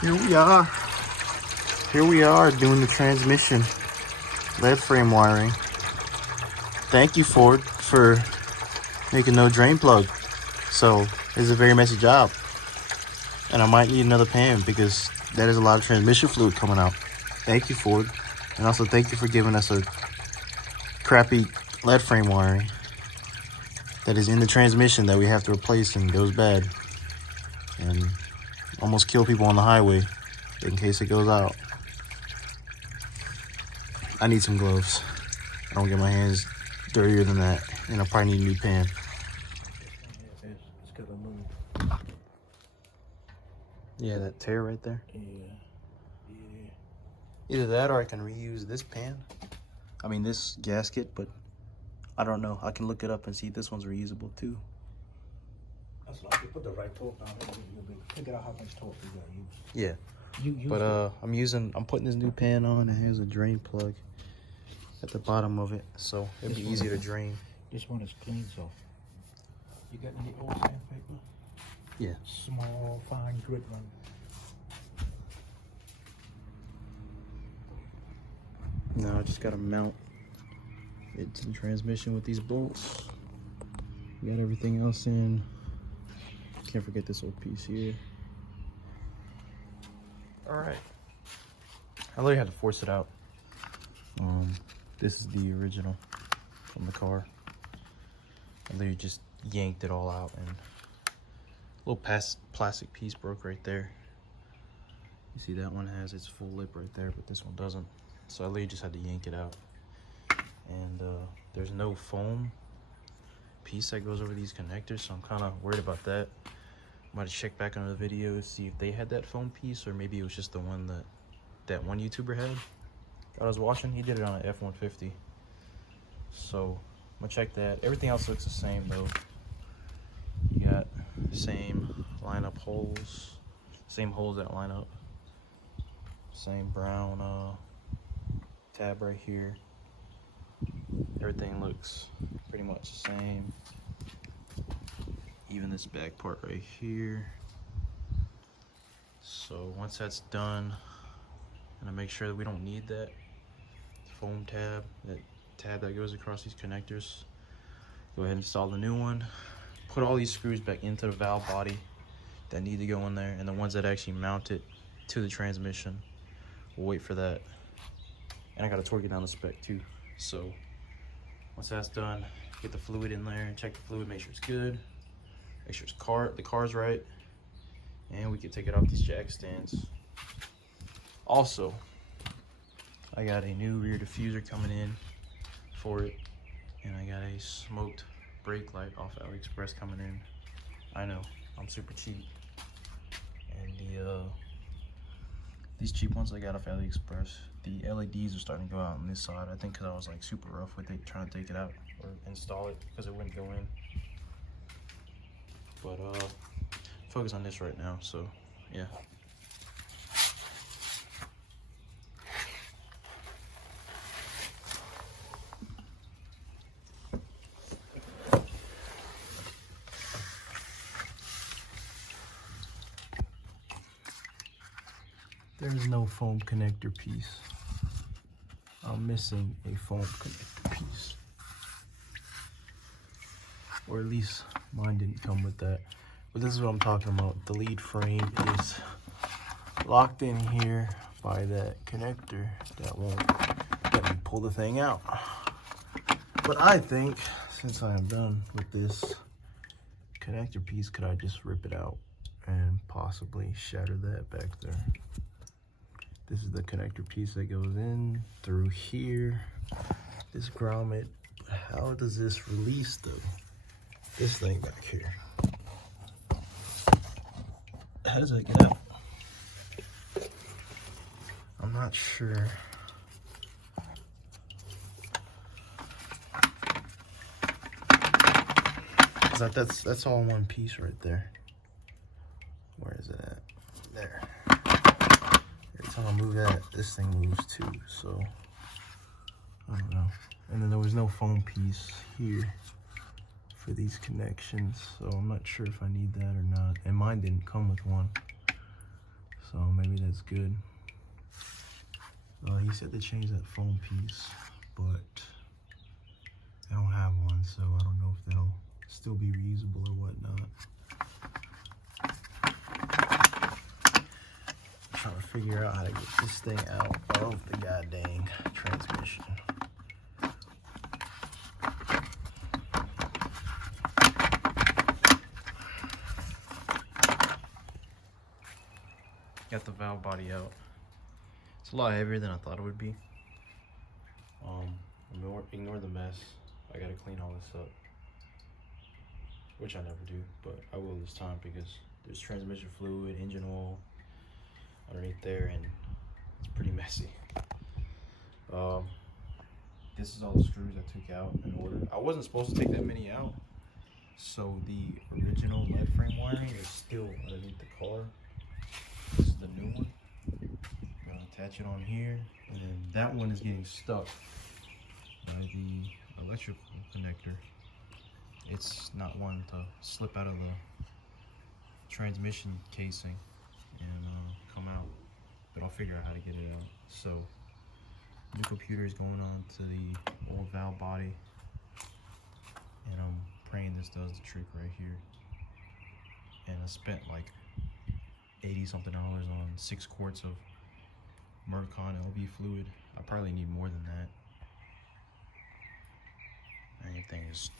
Here we are. Here we are doing the transmission lead frame wiring. Thank you, Ford, for making no drain plug. So it's a very messy job. And I might need another pan because that is a lot of transmission fluid coming out. Thank you, Ford. And also thank you for giving us a crappy lead frame wiring that is in the transmission that we have to replace and goes bad. And almost kill people on the highway in case it goes out. I need some gloves. I don't get my hands dirtier than that, and I probably need a new pan. It's gotta move. Yeah, that tear right there. Yeah. Either that or I can reuse this pan. I mean this gasket, but I don't know. I can look it up and see if this one's reusable too. As long as you put the right torque on it, you'll be figure out how much torque you gotta use. Yeah. You But I'm putting this new pan on, and here's a drain plug at the bottom of it, so it'll be easier to drain. This one is clean, so. You got any old sandpaper? Yeah. Small, fine grit one. Now I just gotta mount it to the transmission with these bolts. Got everything else in. Can't forget this little piece here. All right. I literally had to force it out. This is the original from the car. I literally just yanked it all out, and a little plastic piece broke right there. You see that one has its full lip right there, but this one doesn't. So I literally just had to yank it out. And there's no foam piece that goes over these connectors, so I'm kind of worried about that. Might have checked back on the video to see if they had that foam piece, or maybe it was just the one that one YouTuber had that I was watching. He did it on an F-150. So I'm gonna check that. Everything else looks the same though. You got same lineup holes, same holes that line up, same brown tab right here. Everything looks pretty much the same. Even this back part right here. So once that's done, I'm gonna make sure that we don't need that foam tab, that tab that goes across these connectors. Go ahead and install the new one. Put all these screws back into the valve body that need to go in there, and the ones that actually mount it to the transmission. We'll wait for that. And I gotta torque it down the spec too. So once that's done, get the fluid in there, check the fluid, make sure it's good, make sure the car's right, and we can take it off these jack stands. Also, I got a new rear diffuser coming in for it, and I got a smoked brake light off AliExpress coming in. I know, I'm super cheap. And these cheap ones I got off AliExpress, the LEDs are starting to go out on this side. I think because I was like super rough with it, trying to take it out or install it because it wouldn't go in. But focus on this right now, so yeah. There's no foam connector piece. I'm missing a foam connector piece. Or at least mine didn't come with that. But this is what I'm talking about. The lead frame is locked in here by that connector that won't let me pull the thing out. But I think since I am done with this connector piece, could I just rip it out and possibly shatter that back there? This is the connector piece that goes in through here. This grommet. How does this release though? This thing back here. How does that get out? I'm not sure. That's all in one piece right there. Where is it at? There. Every time I move that, this thing moves too, so I don't know. And then there was no foam piece here for these connections, so I'm not sure if I need that or not. And mine didn't come with one, so maybe that's good. He said to change that foam piece, but I don't have one, so I don't know if they'll still be reusable or whatnot. I'm trying to figure out how to get this thing out of the goddamn transmission. Got the valve body out. It's a lot heavier than I thought it would be. Ignore the mess. I gotta clean all this up, which I never do, but I will this time because there's transmission fluid, engine oil underneath there, and it's pretty messy. This is all the screws I took out in order. I wasn't supposed to take that many out, so the original lead frame wiring is still underneath the car. This is the new one. I'm gonna attach it on here, and then that one is getting stuck by the electrical connector. It's not wanting to slip out of the transmission casing and come out, but I'll figure out how to get it out. So, new computer is going on to the old valve body, and I'm praying this does the trick right here. And I spent like $80-something on 6 quarts of Mercon LV fluid. I probably need more than that. Anything is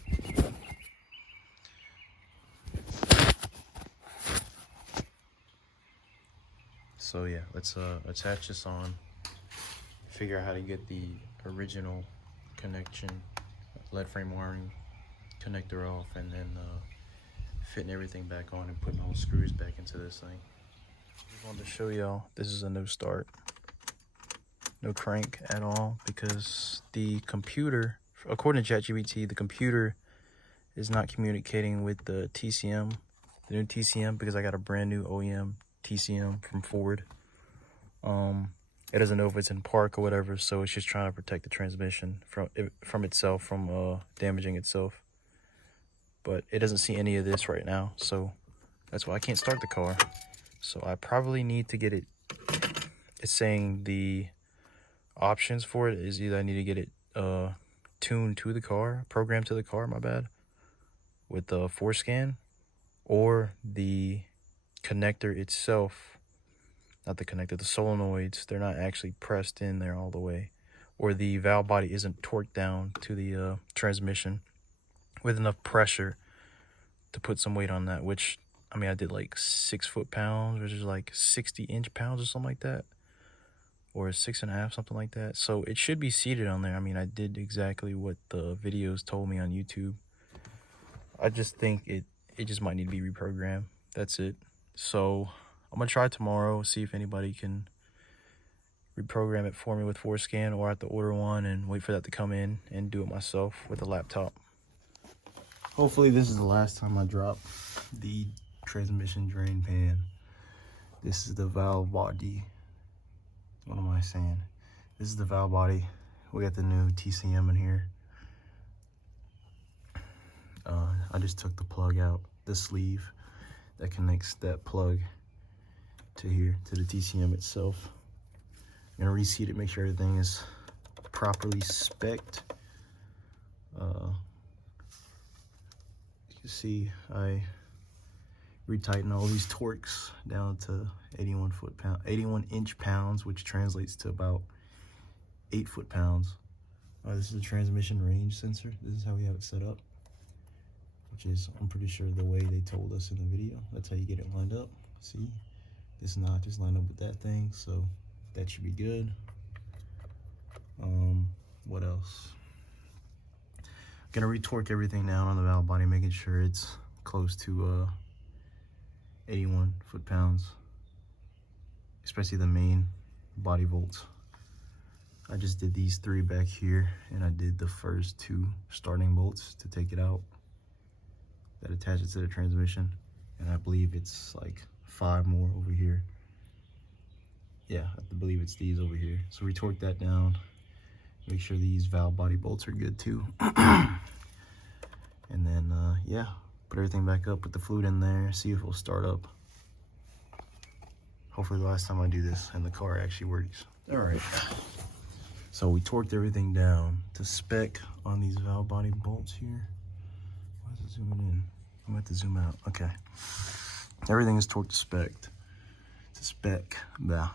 so yeah, let's attach this on, figure out how to get the original connection, lead frame wiring connector off, and then fitting everything back on and putting all the screws back into this thing. Just wanted to show y'all, this is a no start, no crank at all, because the computer, according to ChatGPT, the computer is not communicating with the TCM, the new TCM, because I got a brand new OEM TCM from Ford. It doesn't know if it's in park or whatever, so it's just trying to protect the transmission from itself, from damaging itself. But it doesn't see any of this right now, so that's why I can't start the car. So I probably need to get it. It's saying the options for it is either I need to get it tuned to the car, programmed to the car, my bad, with the ForeScan, or the connector itself, not the connector, the solenoids, they're not actually pressed in there all the way, or the valve body isn't torqued down to the transmission with enough pressure to put some weight on that, which, I mean, I did like 6 foot-pounds, which is like 60 inch-pounds or something like that, or 6.5, something like that. So it should be seated on there. I mean, I did exactly what the videos told me on YouTube. I just think it just might need to be reprogrammed. That's it. So I'm gonna try tomorrow, see if anybody can reprogram it for me with ForeScan, or I have to order one and wait for that to come in and do it myself with a laptop. Hopefully this is the last time I drop the transmission drain pan. This is the valve body. What am I saying? This is the valve body. We got the new TCM in here. I just took the plug out, the sleeve that connects that plug to here, to the TCM itself. I'm gonna reseat it, make sure everything is properly spec'd. You can see I retighten all these torques down to 81 inch-pounds, which translates to about 8 foot-pounds. This is a transmission range sensor. This is how we have it set up, which is, I'm pretty sure, the way they told us in the video. That's how you get it lined up. See, this notch is lined up with that thing, so that should be good. What else? Gonna retorque everything down on the valve body, making sure it's close to 81 foot-pounds, especially the main body bolts. I just did these 3 back here, and I did the first 2 starting bolts to take it out that attach it to the transmission, and I believe it's like 5 more over here. Yeah, I believe it's these over here. So we torque that down, make sure these valve body bolts are good too. And then yeah, put everything back up, put the fluid in there, see if it'll start up. Hopefully the last time I do this and the car actually works. All right. So we torqued everything down to spec on these valve body bolts here. Why is it zooming in? I'm going to have to zoom out. Okay. Everything is torqued to spec. Blah.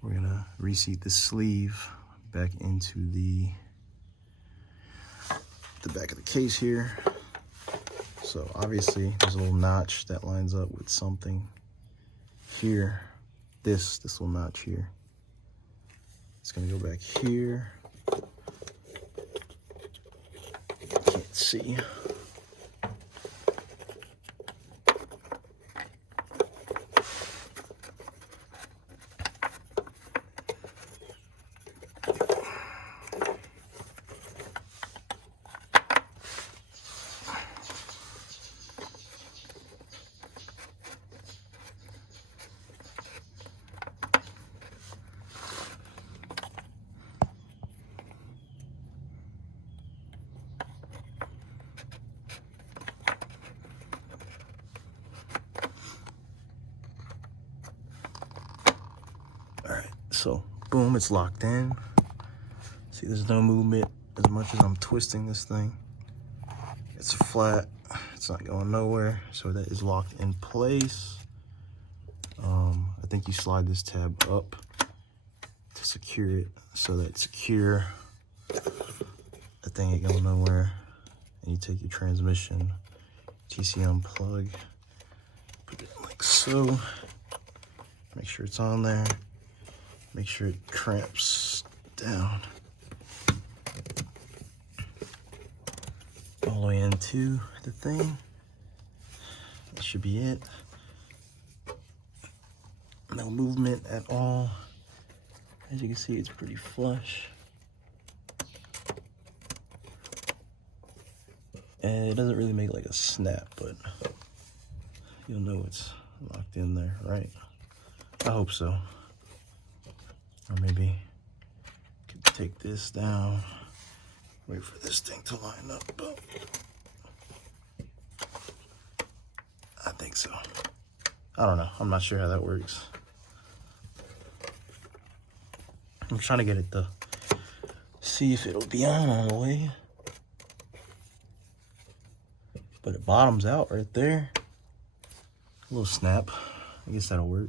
We're going to reseat this sleeve back into the back of the case here. So obviously there's a little notch that lines up with something here. This little notch here. It's gonna go back here. Can't see. So, boom, it's locked in. See, there's no movement as much as I'm twisting this thing. It's flat, it's not going nowhere. So that is locked in place. I think you slide this tab up to secure it so that it's secure. That thing ain't going nowhere. And you take your transmission TCM plug, put it in like so. Make sure it's on there. Make sure it cramps down all the way into the thing. That should be it. No movement at all. As you can see, it's pretty flush. And it doesn't really make like a snap, but you'll know it's locked in there, right? I hope so. Or maybe could take this down, wait for this thing to line up. But I think so. I don't know. I'm not sure how that works. I'm trying to get it to see if it'll be on all the way. But it bottoms out right there. A little snap. I guess that'll work.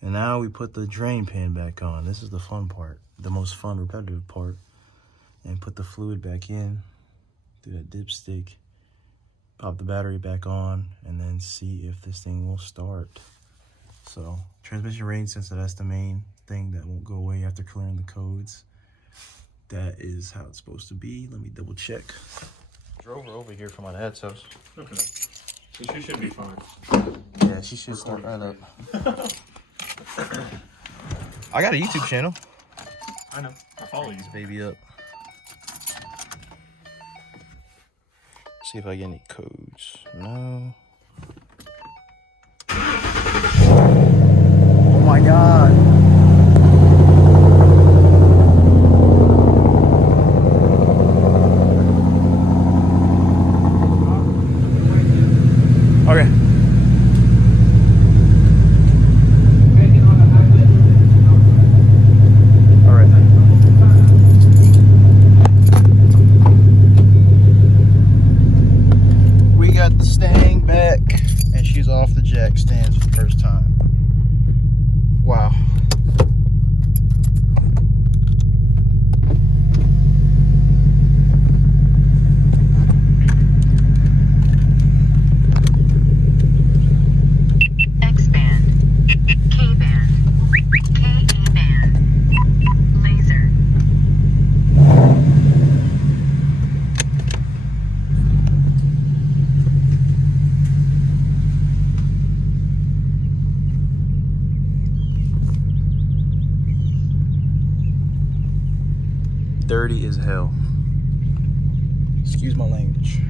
And now we put the drain pan back on. This is the fun part, the most fun, repetitive part. And put the fluid back in, do that dipstick, pop the battery back on, and then see if this thing will start. So, transmission range sensor, that's the main thing that won't go away after clearing the codes. That is how it's supposed to be. Let me double check. Drove her over here from my dad's house. Okay. So she should be fine. Yeah, she should start right up. I got a YouTube channel. I know. I follow you. This baby up. See if I get any codes. No. Oh my God. Okay. The stang back, and she's off the jack stands for the first time. Wow. X-band, K-band, K-E-band, laser. Dirty as hell. Excuse my language.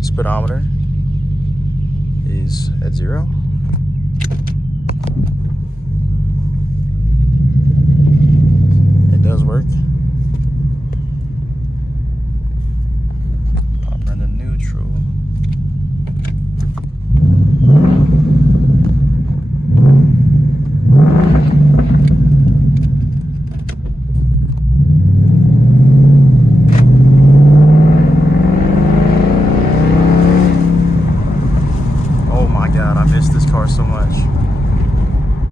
Speedometer is at 0.